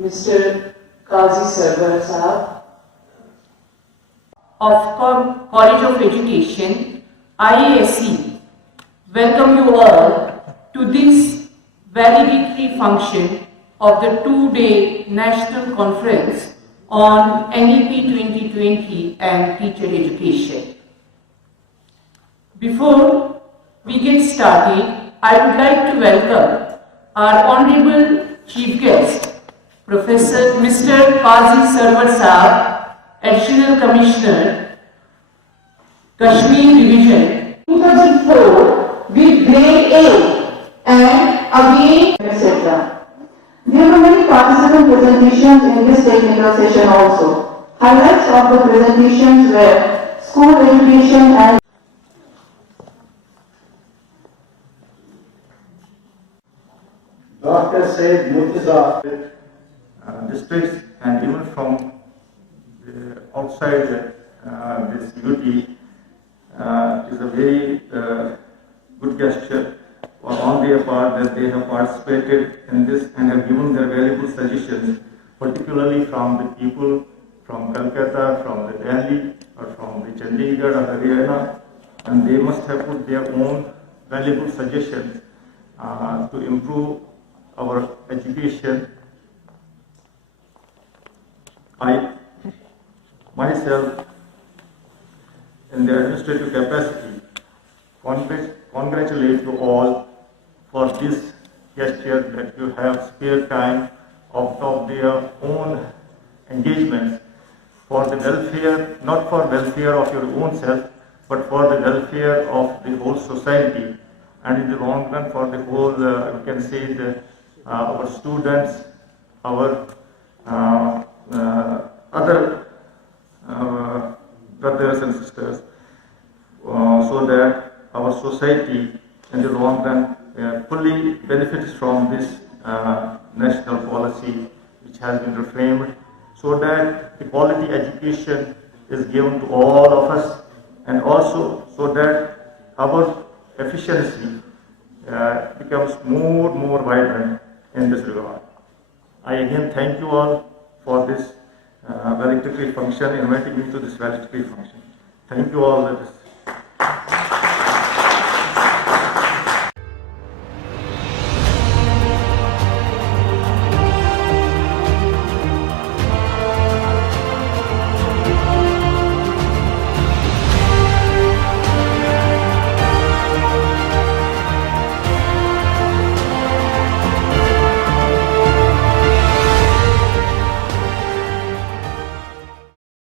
Mr. Qazi Sarwar Sahab of College of Education, IASC, welcome you all to this valedictory function of the two-day National Conference on NEP 2020 and Teacher Education. Before we get started, I would like to welcome our Honorable Chief Guest, Professor Mr. Qazi Sarwar Sahab, Additional Commissioner, Kashmir Division, 2004 with grade A and again etc. There were many participant presentations in this technical session also. Highlights of the presentations were school education and Dr. Said Murtaza districts and even from outside this UT is a very good gesture on their part that they have participated in this and have given their valuable suggestions, particularly from the people from Calcutta, from the Delhi or from the Chandigarh or Haryana, and they must have put their own valuable suggestions to improve our education. I myself, in the administrative capacity, congratulate you all for this gesture that you have spare time out of their own engagements for the welfare, not for welfare of your own self, but for the welfare of the whole society, and in the long run for the whole, you can say, our students, our other brothers and sisters, so that our society in the long run fully benefits from this national policy which has been reframed, so that the quality education is given to all of us, and also so that our efficiency becomes more vibrant in this regard. I again thank you all for this valedictory function, inviting me to this valedictory function. Thank you all.